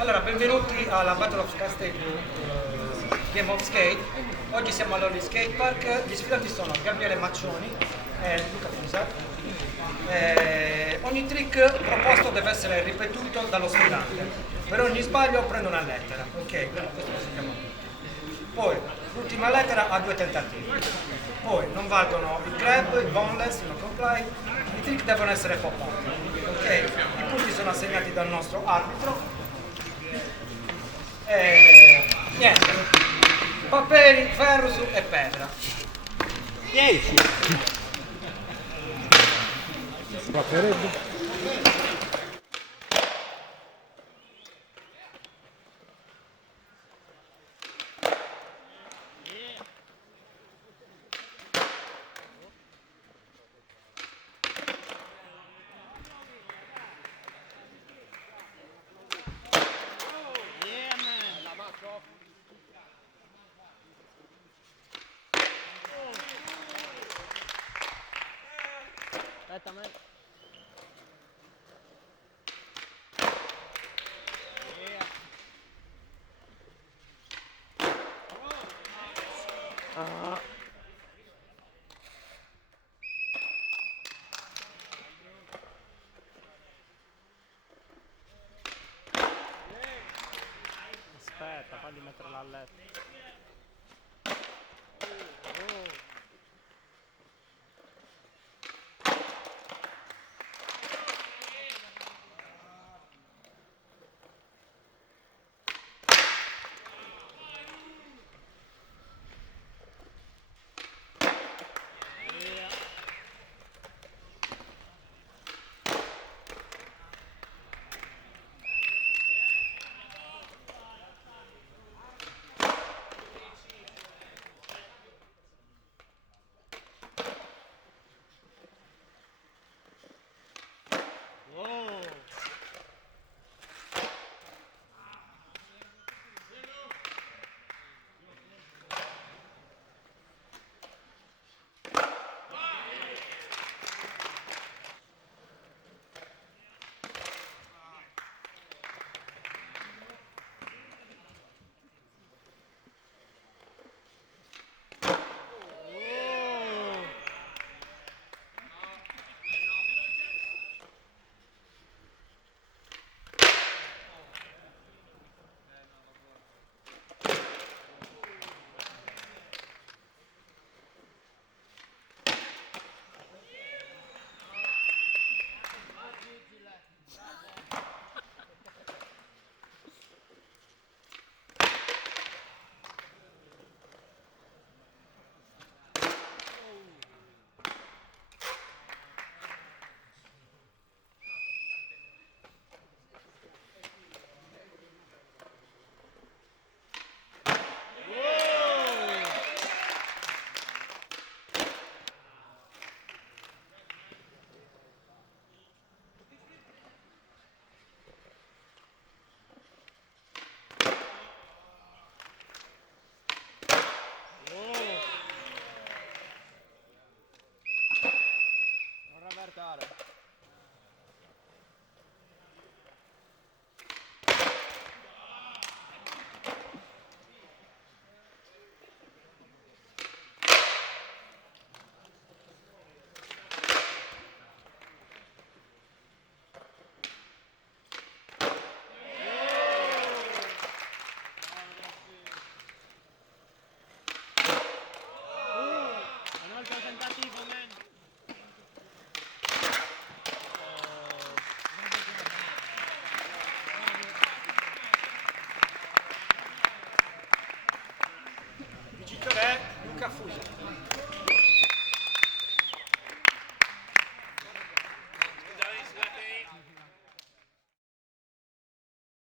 Allora, benvenuti alla Battle of Castelblu Game of Skate. Oggi siamo all'Olli Skate Park. Gli sfidanti sono Gabriele Maccioni e Luca Fusa. Ogni trick proposto deve essere ripetuto dallo sfidante. Per ogni sbaglio prendo una lettera. Ok, questo lo sappiamo tutti. Poi l'ultima lettera ha 2 tentativi. Poi non valgono il grab, il boneless, il no comply. I trick devono essere pop-up. Ok, i punti sono assegnati dal nostro arbitro. Niente, paperi, ferro su e pedra. 10. Spaccherebbe. Aspetta, man. Aspetta, fagli mettere la letto.